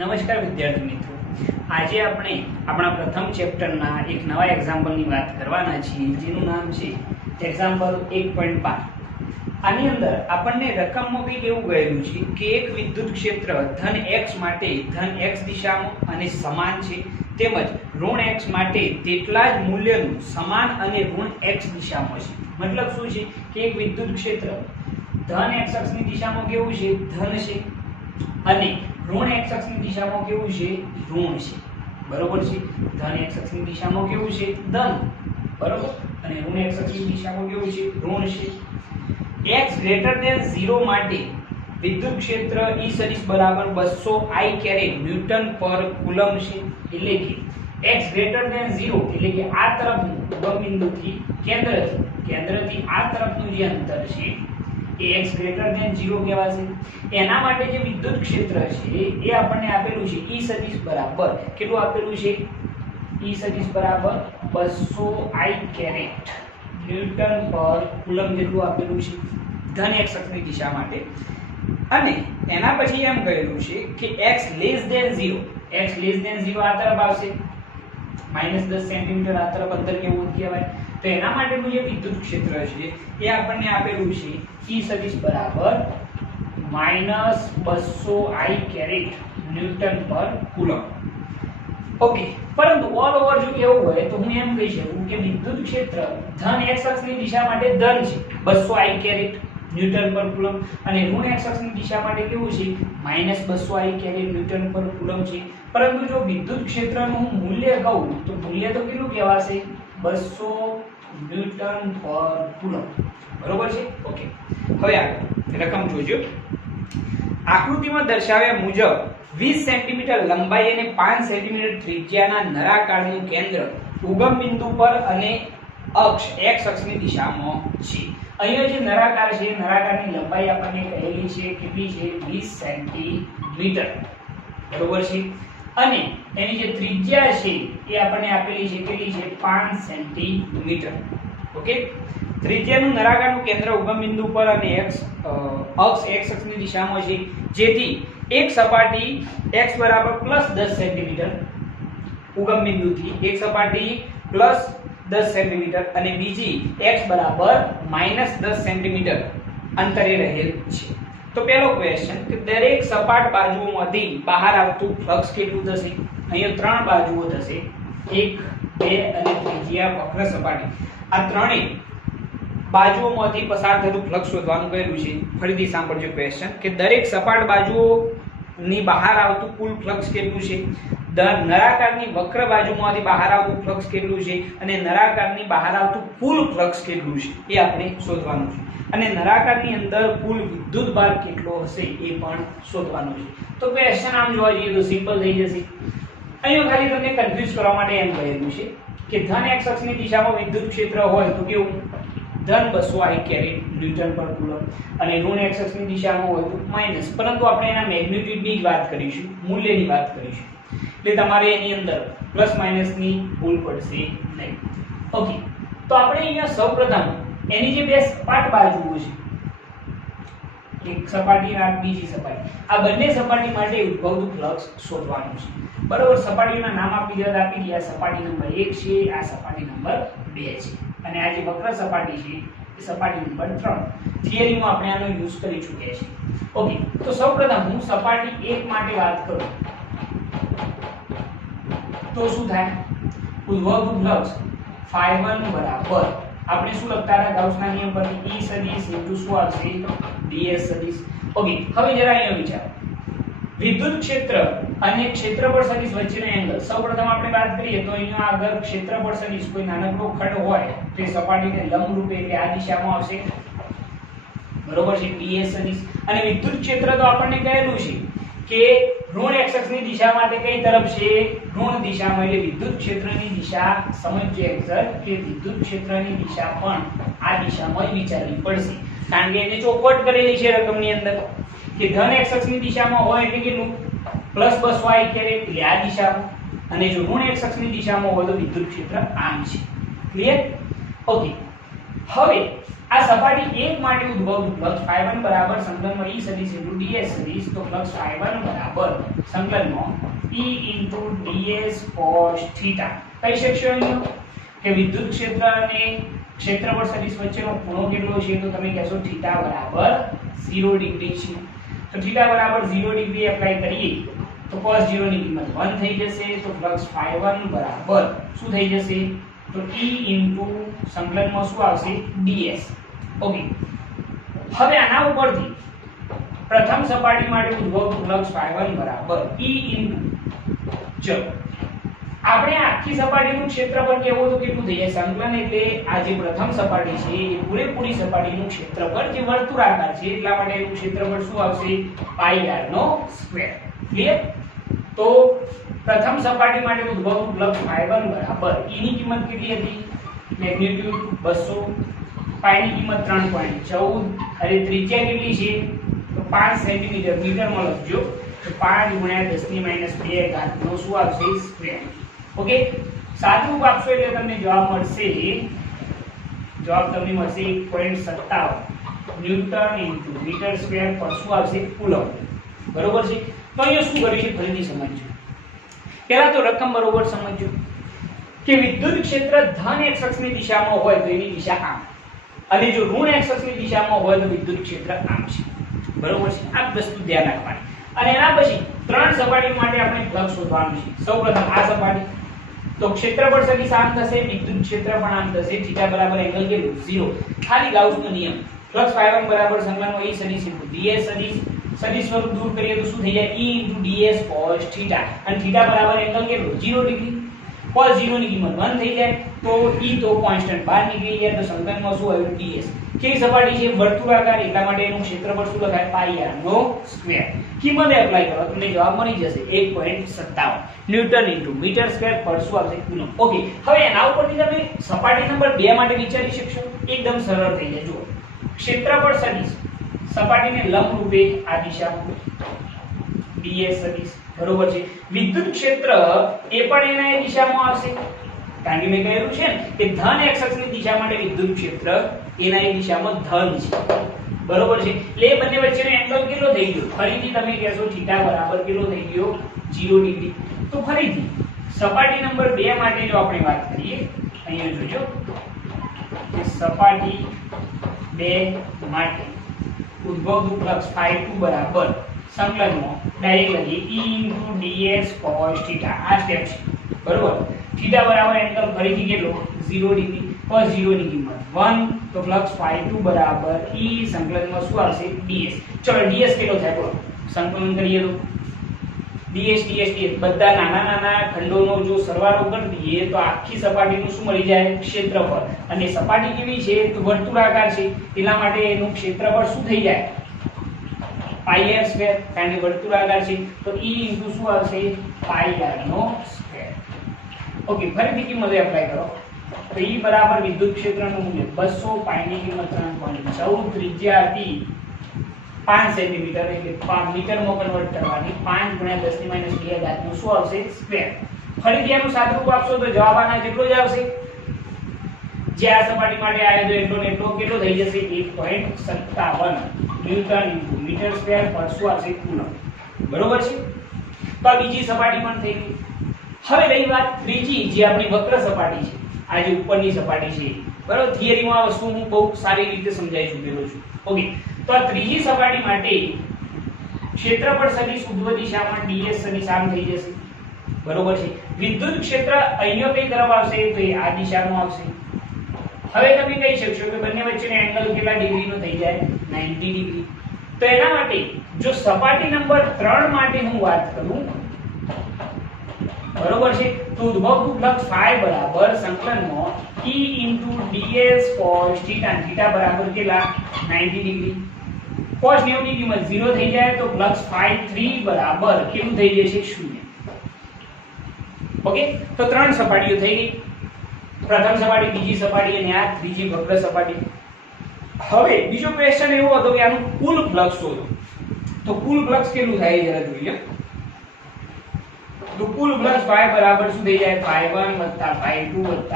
નમસ્કાર વિદ્યાર્થી મિત્રો, આજે આપણે આપણા પ્રથમ ચેપ્ટરના એક નવા એક્ઝામ્પલની વાત કરવાના છીએ, જેનું નામ છે એક્ઝામ્પલ 1.12. આની અંદર આપણને રકમમાં કંઈક એવું કહેલું છે કે એક વિદ્યુત ક્ષેત્ર ધન x માટે ધન x દિશામાં અને સમાન છે, તેમજ ઋણ x માટે તેટલા જ મૂલ્યનું સમાન અને ઋણ x દિશામાં છે. મતલબ શું છે કે એક વિદ્યુત ક્ષેત્ર ધન x અક્ષની દિશામાં કેવું છે, ધન છે, અને ઋણ x અક્ષની દિશામાં કેવું છે, ઋણ છે. બરોબર છે. ધન x અક્ષની દિશામાં કેવું છે, ધન, બરોબર, અને ઋણ x અક્ષની દિશામાં કેવું છે, ઋણ છે. x ગ્રેટર ધેન 0 માટે વિદ્યુત ક્ષેત્ર E સદિશ બરાબર 200 I કેરેટ ન્યૂટન પર કુલમ છે. એટલે કે x ગ્રેટર ધેન 0 એટલે કે આ તરફનું ઉગમ બિંદુથી કેન્દ્રથી આ તરફનું જે અંતર છે એ x ગ્રેટર ધેન 0 કહેવાશે. એના માટે જે વિદ્યુત ક્ષેત્ર છે એ આપણને આપેલું છે E સદિશ બરાબર કેટલું આપેલું છે, E સદિશ બરાબર 200 I કેરેટ ન્યૂટન પર કુલમ જેટલું આપેલું છે ધન x અક્ષની દિશા માટે. અને એના પછી એમ કહેલું છે કે x લેસ ધેન 0 આ તરફ આવશે, -10 સેન્ટીમીટર આ તરફ અંતર કેવું કહેવાય. તો એના માટેનું જે વિદ્યુત ક્ષેત્ર છે એ આપણને આપેલું છે E સદિશ બરાબર -200 I કેરેટ ન્યૂટન પર કુલમ. ઓકે, પરંતુ ઓલ ઓવર જો એવું હોય તો હું એમ કહી શકું કે વિદ્યુત ક્ષેત્ર ધન x અક્ષની દિશા માટે ધન છે 200 I કેરેટ ન્યૂટન પર કુલમ, અને ઋણ x અક્ષની દિશા માટે કેવું છે, -200 I કેરેટ ન્યૂટન પર કુલમ છે. પરંતુ જો વિદ્યુત ક્ષેત્રનું હું મૂલ્ય કહું તો મૂલ્ય તો કેટલું કહેવાશે, 200 ન્યૂટન પર કુલમ. બરોબર છે. ઓકે, હવે આગળ રકમ જોજો. આકૃતિમાં દર્શાવ્યા મુજબ 20 સેન્ટીમીટર લંબાઈ અને 5 સેન્ટીમીટર ત્રિજ્યાના નળાકારનું કેન્દ્ર ઉગમ બિંદુ પર અને અક્ષ x અક્ષની દિશામાં છે. અહીંયા જે નળાકાર છે, નળાકારની લંબાઈ આપણને કહેલી છે કેટલી છે, 20 સેન્ટીમીટર. બરોબર છે. અને એની જે ત્રિજ્યા છે એ આપણને આપેલી છે કેટલી છે, 5 સેન્ટીમીટર. ઓકે, ત્રિજ્યાનું નળાકારનું કેન્દ્ર ઉગમ બિંદુ પર અને અક્ષ x અક્ષની દિશામાં છે, જેથી એક સપાટી x બરાબર +10 સેન્ટીમીટર ઉગમ બિંદુથી, એક સપાટી +10 સેન્ટીમીટર અને બીજી x બરાબર -10 સેન્ટીમીટર અંતરે રહેલ છે. તો પહેલો ક્વેશ્ચન કે દરેક સપાટ બાજુઓમાંથી બહાર આવતું ફ્લક્સ કેટલું થશે. અહીંયા ત્રણ બાજુઓ થશે, 1, 2 અને ત્રીજી વક્ર સપાટી. આ ત્રણેય બાજુઓમાંથી પસાર થતું ફ્લક્સ શોધવાનું કહેલું છે. ફરીથી સાંભળજો ક્વેશ્ચન કે દરેક સપાટ બાજુઓની બહાર આવતું કુલ ફ્લક્સ કેટલું છે, નળાકારની વક્ર બાજુમાંથી બહાર આવતું ફ્લક્સ કેટલું છે, અને નળાકારની બહાર આવતું કુલ ફ્લક્સ કેટલું છે એ આપણે શોધવાનું છે. અને નળાકારની અંદર કુલ વિદ્યુતભાર કેટલો હશે એ પણ શોધવાનું છે. તો ક્વેશ્ચન આમ જોવા જઈએ તો સિમ્પલ થઈ જશે. અહીંયા ખાલી તમને કન્ફ્યુઝ કરવા માટે એમ કહેલું છે કે ધન x અક્ષની દિશામાં વિદ્યુત ક્ષેત્ર હોય તો કેવું, ધન 200 I કેરેટ ન્યૂટન પર કુલમ, અને ઋણ x અક્ષની દિશામાં હોય તો માઈનસ. પરંતુ આપણે એના મેગ્નિટ્યુડની જ વાત કરીશું, મૂલ્યની વાત કરીશું, એટલે તમારે એની અંદર પ્લસ માઈનસની ભૂલ પડશે નહીં. ઓકે, તો આપણે અહીંયા સૌપ્રથમ એની જે બે સપાટ બાજુઓ છે, એક સપાટી અને બીજી સપાટી, આ બંને સપાટી માટે ઉદ્ભવતું ફ્લક્સ શોધવાનું છે. બરોબર, સપાટીઓના નામ આપી દીધા, આપી ગયા. સપાટી નંબર 1 છે, આ સપાટી નંબર 2 છે, અને આ જે વક્ર સપાટી છે એ સપાટી નંબર 3. થિયરીમાં આપણે આનો યુઝ કરી ચૂક્યા છીએ. ઓકે, તો સૌપ્રથમ હું સપાટી 1 માટે વાત કરું તો શું થાય, ઉદ્ભવતું ફ્લક્સ ∅1 બરાબર આપણે શું લખતા હતા ગાઉસના નિયમ પરથી, E સદિશ ઇન્ટુ શું આવશે, ds સદિશ. ઓકે, હવે જરા અહીંયા વિચારો, વિદ્યુત ક્ષેત્ર અને ક્ષેત્રફળ સદિશ વચ્ચેનો એંગલ. સૌપ્રથમ આપણે વાત કરીએ તો અહીંયા આગળ ક્ષેત્રફળ સદિશ કોઈ નાનકડો ખંડ હોય તો એ સપાટીને લંબ રૂપે એટલે આ દિશામાં આવશે. બરોબર છે, ds સદિશ. અને વિદ્યુત ક્ષેત્ર તો આપણને કહેલું છે કે ઋણ x અક્ષની દિશા માટે કઈ તરફ છે, ઋણ દિશામાં. એટલે વિદ્યુત ક્ષેત્રની દિશા સમજજો એક્ઝેક્ટ કે વિદ્યુત ક્ષેત્રની દિશા પણ આ દિશામાં જ વિચારવી પડશે, કારણ કે એને ચોખવટ કરેલી છે રકમની અંદર કે ધન x અક્ષની દિશામાં હોય એટલે કેટલું, +200 I કેરેટ એટલે આ દિશામાં, અને જો ઋણ x અક્ષની દિશામાં હોય તો વિદ્યુત ક્ષેત્ર આમ છે. ક્લિયર? ઓકે, હવે આ સપાટી 1 માટે ઉદ્ભવતું ફ્લક્સ ∅1 બરાબર સંકલનમાં E સદિશ * ds સદિશ, તો ફ્લક્સ ∅1 બરાબર સંકલનમાં E * ds cos θ. કહી શકશો અહીં કે વિદ્યુત ક્ષેત્ર અને ક્ષેત્રફળ સદિશ વચ્ચેનો ખૂણો કેટલો છે, તો તમે કહેશો θ બરાબર 0 ડિગ્રી છે. તો θ બરાબર 0 ડિગ્રી એપ્લાય કરીએ તો cos 0 ની કિંમત 1 થઈ જશે. તો ફ્લક્સ ∅1 બરાબર શું થઈ જશે, તો E * સંકલનમાં શું આવશે, ds. ઓકે, હવે આના ઉપરથી પ્રથમ સપાટી માટે ઉદ્ભવતું ફ્લક્સ ∅1 બરાબર E * ચલો આપણે આખી સપાટીનું ક્ષેત્રફળ કેવું હતું, કેટલું થઈ જાય સંકલન, એટલે આ જે પ્રથમ સપાટી છે એ પૂરેપૂરી સપાટીનું ક્ષેત્રફળ જે વર્તુળાકાર છે એટલા માટે એનું ક્ષેત્રફળ શું આવશે, πr². ક્લિયર? તો પ્રથમ સપાટી માટે ઉદ્ભવતું ફ્લક્સ ∅1 બરાબર E ની કિંમત કેટલી હતી, મેગ્નીટ્યુડ 200, π ની કિંમત 3.14 અને ત્રિજ્યા કેટલી છે, તો 5 સેન્ટીમીટર, મીટરમાં લખજો તો 5 × 10⁻² ઘાતનો શું આવશે, સ્ક્વેર. ઓકે, સાદું રૂપ આપશો એટલે તમને જવાબ મળશે 1.57 ન્યૂટન * મીટર સ્ક્વેર પર શું આવશે, કુલમ. બરોબર છે? તો અહીંયા શું કર્યું છે ફરીથી સમજજો. પહેલા તો રકમ બરોબર સમજજો કે વિદ્યુત ક્ષેત્ર ધન x અક્ષની દિશામાં હોય તો એની દિશા આમ, અને જો ઋણ x અક્ષની દિશામાં હોય તો વિદ્યુત ક્ષેત્ર આમ છે. બરોબર છે? આ વસ્તુ ધ્યાન રાખવાની. અને એના પછી ત્રણ સપાટી માટે આપણે ફ્લક્સ શોધવાનું છે. સૌપ્રથમ આ સપાટી, તો ક્ષેત્રફળ સદિશ આમ થશે, વિદ્યુત ક્ષેત્ર પણ આમ થશે. θ બરાબર એંગલ કેટલું, 0. ખાલી ગાઉસનો નિયમ. ફ્લક્સ ∅1 બરાબર સંકલનમાં E સદિશ * ds સદિશ, સદિશ સ્વરૂપ દૂર કરીએ તો શું થઈ જાય, E * ds cos θ. અને θ બરાબર એંગલ કેટલું, 0 ડિગ્રી. cos 0 ની કિંમત 1 થઈ જાય તો E તો કોન્સ્ટન્ટ બહાર નીકળી જાય, તો સંકલનમાં શું આવ્યું, ds. કેવી સપાટી છે, વર્તુળાકાર, એટલા માટે એનું ક્ષેત્રફળ શું લખાય, πr². કિંમત એપ્લાય કરો તમને જવાબ મળી જશે 1.57 ન્યૂટન * મીટર સ્ક્વેર પર શું આવશે, કુલમ. ઓકે, હવે એના ઉપરથી તમે સપાટી નંબર 2 માટે વિચારી શકશો, એકદમ સરળ થઈ જાય. જુઓ, ક્ષેત્રફળ સદિશ સપાટીને લંબ રૂપે આ દિશામાં ds સદિશ, બરોબર છે. વિદ્યુત ક્ષેત્ર એ પણ એના એ દિશામાં આવશે, કારણ કે મેં કહ્યું છે કે ધન x અક્ષની દિશા માટે વિદ્યુત ક્ષેત્ર એના એ દિશામાં ધન છે. બરોબર છે? એટલે એ બંને વચ્ચેનો એંગલ કેટલો થઈ ગયો, ફરીથી તમે કહેશો θ બરાબર કેટલો થઈ ગયો, 0 ડિગ્રી. તો ફરીથી સપાટી નંબર 2 માટે જો આપણે વાત કરીએ, અહીંયા જોજો કે સપાટી 2 માટે ઉદ્ભવતું ફ્લક્સ ∅2 બરાબર સંકલનમાં ડાયરેક્ટ લખીએ E * ds cos θ. આ સ્ટેપ છે. બરોબર? θ બરાબર એંગલ ફરીથી કેટલો, 0 ડિગ્રી. cos 0 ની કિંમત 1, તો ફ્લક્સ ∅2 બરાબર E સંકલનમાં શું આવશે, ds. ચલો ds કેટલો થાય બોલો, સંકલન કરીએ તો ds બધા નાના ખંડોનો જો સરવાળો કરી દઈએ તો આખી સપાટીનું શું મળી જાય, ક્ષેત્રફળ. અને સપાટી કેવી છે, તો વર્તુળાકાર છે, એટલા માટે એનું ક્ષેત્રફળ શું થઈ જાય, πr², કારણ કે વર્તુળાકાર છે. તો E * શું આવશે, πr². ઓકે, ફરીથી કિંમત એપ્લાય કરો તો E બરાબર વિદ્યુત ક્ષેત્રનું મૂલ્ય 200, π ની કિંમત 3.14, ત્રિજ્યા હતી 5 સેન્ટીમીટર, એટલે 5 મીટરમાં કન્વર્ટ કરવાની, 5 × 10⁻² ઘાતનું શું આવશે, સ્ક્વેર. ફરીથી આનું સાદુરૂપ આપશો તો જવાબ આના જેટલો જ આવશે, જે આ સપાટી માટે આવ્યો તો એટલો ને એટલો કેટલો થઈ જશે, 1.57 ન્યૂટન * મીટર સ્ક્વેર પર શું આવશે, કુલમ. બરોબર છે? તો આ બીજી સપાટી પણ થઈ ગઈ. હવે રહી વાત ત્રીજી, જે આપણી વક્ર સપાટી છે, આ જે ઉપરની સપાટી છે. બરોબર? થિયરીમાં આ વસ્તુ હું બહુ સારી રીતે સમજાવી ચૂકેલો છું. ઓકે, તો આ ત્રીજી સપાટી માટે ક્ષેત્રફળ સદિશ ઉર્ધ્વ દિશામાં ds સદિશ આમ થઈ જશે. બરોબર છે? વિદ્યુત ક્ષેત્ર અહીંયા કઈ તરફ આવશે, તો એ આ દિશામાં આવશે. હવે તમે કહી શકશો કે બંને વચ્ચેનો એંગલ કેટલા ડિગ્રીનો થઈ જાય, 90 ડિગ્રી. તો એના માટે જો સપાટી નંબર 3 માટે હું વાત કરું, બરોબર છે, તો ઉદ્ભવતું ફ્લક્સ ∅ બરાબર સંકલનમાં E * ds cos θ. θ બરાબર કેટલા, 90 ડિગ્રી. cos 90 ની કિંમત 0 થઈ જાય તો ફ્લક્સ ∅3 બરાબર કેવું થઈ જશે, 0. ઓકે, તો ત્રણ સપાટીઓ થઈ ગઈ. પ્રથમ સપાટી, બીજી સપાટી અને આ ત્રીજી વક્ર સપાટી. હવે બીજો ક્વેશ્ચન એવો હતો કે આનું કુલ ફ્લક્સ શોધો. તો કુલ ફ્લક્સ કેટલું થાય જરા જોઈએ. તો કુલ ફ્લક્સ ∅ બરાબર શું થઈ જાય, ∅1 + ∅2 +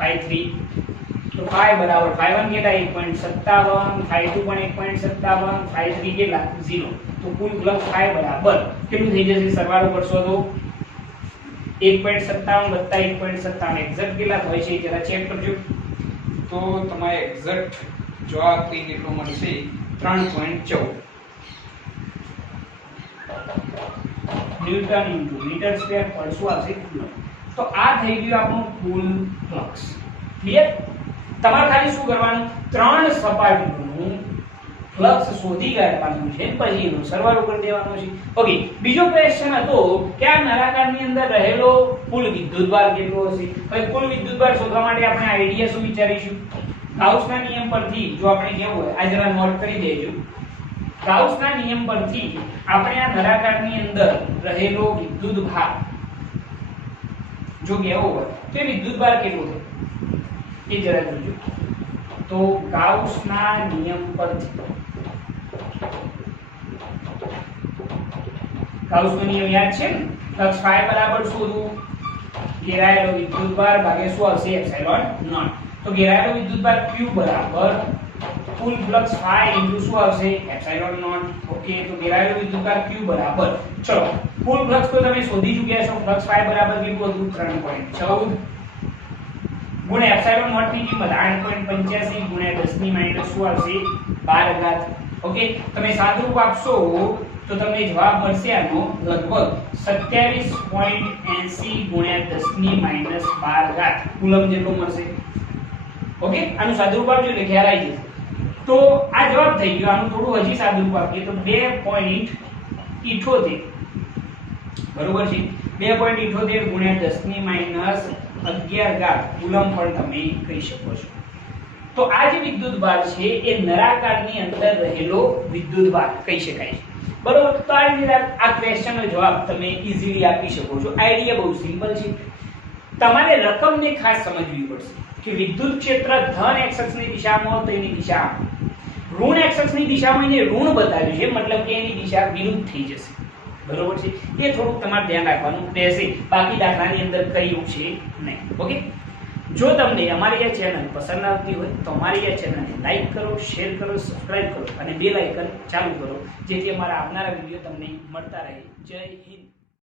∅3. તો phi બરાબર phi1 કેટલા 1.57, phi2 પણ 1.57, phi3 કેટલા 0. તો કુલ ફ્લક્સ phi બરાબર કેટલું થઈ જશે સરવાળો કરશો તો 1.57 + 1.57 એક્ઝેક્ટ કેટલા હોય છે જરા ચેક કરજો. તો તમારે એક્ઝેક્ટ જવાબ કેટલો મળશે 3.14 ન્યૂટન ઇન્ટુ મીટર સ્ક્વેર પર શું આવશે કુલમ. તો આ થઈ ગયું આપણું કુલ ફ્લક્સ. ક્લિયર? તમારે ખાલી શું કરવાનું ત્રણ સપાટીનું ફ્લક્સ શોધી કાઢવાનું છે પછી એનો સરવાળો કરી દેવાનો છે. ઓકે, બીજો ક્વેશ્ચન હતો કે આ નળાકારની અંદર રહેલો કુલ વિદ્યુતભાર કેટલો હશે. હવે કુલ વિદ્યુતભાર શોધવા માટે આપણે આઈડિયા શું વિચારીશું? ગાઉસના નિયમ પરથી જો આપણે કેવું હોય આ જરા નોટ કરી દેજો. ગાઉસના નિયમ પરથી આપણે આ નળાકારની અંદર રહેલો વિદ્યુતભાર જો કેવો હોય તો વિદ્યુતભાર કેટલો થાય એ જરા જોજો. તો ગાઉસના નિયમ પરથી ગાઉસનો નિયમ યાદ છે ને? ફ્લક્સ phi બરાબર શોધવું ઘેરાયેલો વિદ્યુતભાર ભાગ્યા શું આવશે એપ્સિલોન નોટ. તો ઘેરાયેલો વિદ્યુતભાર q બરાબર કુલ ફ્લક્સ phi ઇન્ટુ શું આવશે એપ્સિલોન નોટ. ઓકે, તો ઘેરાયેલો વિદ્યુતભાર q બરાબર ચલો કુલ ફ્લક્સ તો તમે શોધી ચૂક્યા છો. ફ્લક્સ phi બરાબર કેટલું હતું 3.14 ગુણ્યા એપ્સિલોન નોટ ની કિંમત 8.85 ગુણ્યા 10 ની માઈનસ શું આવશે 12 ઘાત. ઓકે, તમે સાદુરૂપ આપશો તો તમને જવાબ મળશે આનો લગભગ 27.80 ગુણ્યા 10 ની માઈનસ 12 ઘાત કુલમ જેટલો મળશે. ઓકે, આનું સાદુરૂપ આપજો એટલે ખ્યાલ આવી જશે. તો આ જવાબ થઈ ગયો. આનું થોડું હજી સાદુરૂપ આપીએ તો 2.78 બરોબર છે. 2.78 ગુણ્યા 10 ની માઈનસ 11 ઘાત કુલમ પણ તમે કહી શકો છો. તો આ જે વિદ્યુતભાર છે એ નળાકારની અંદર રહેલો વિદ્યુતભાર કહી શકાય છે. બરોબર? તો આ રીતે આ ક્વેશ્ચનનો જવાબ તમે ઈઝીલી આપી શકો છો. આઈડિયા બહુ સિમ્પલ છે. તમારે રકમને ખાસ સમજવી પડશે કે વિદ્યુત ક્ષેત્ર ધન x અક્ષની દિશામાં હોય તો એની દિશા ઋણ x અક્ષની દિશામાં એને ઋણ બતાવ્યું છે, મતલબ કે એની દિશા વિરુદ્ધ થઈ જશે. બરોબર છે? એ થોડુંક તમારે ધ્યાન રાખવાનું રહેશે. બાકી દાખલાની અંદર કર્યું છે નહીં. ઓકે, જો તમને અમારી આ ચેનલ પસંદ આવતી હોય તો અમારી આ ચેનલને લાઈક કરો, શેર કરો, સબસ્ક્રાઇબ કરો અને બેલ આઇકન ચાલુ કરો જેથી અમારા આવનારા વિડીયો તમને મળતા રહે. જય હિન્દ.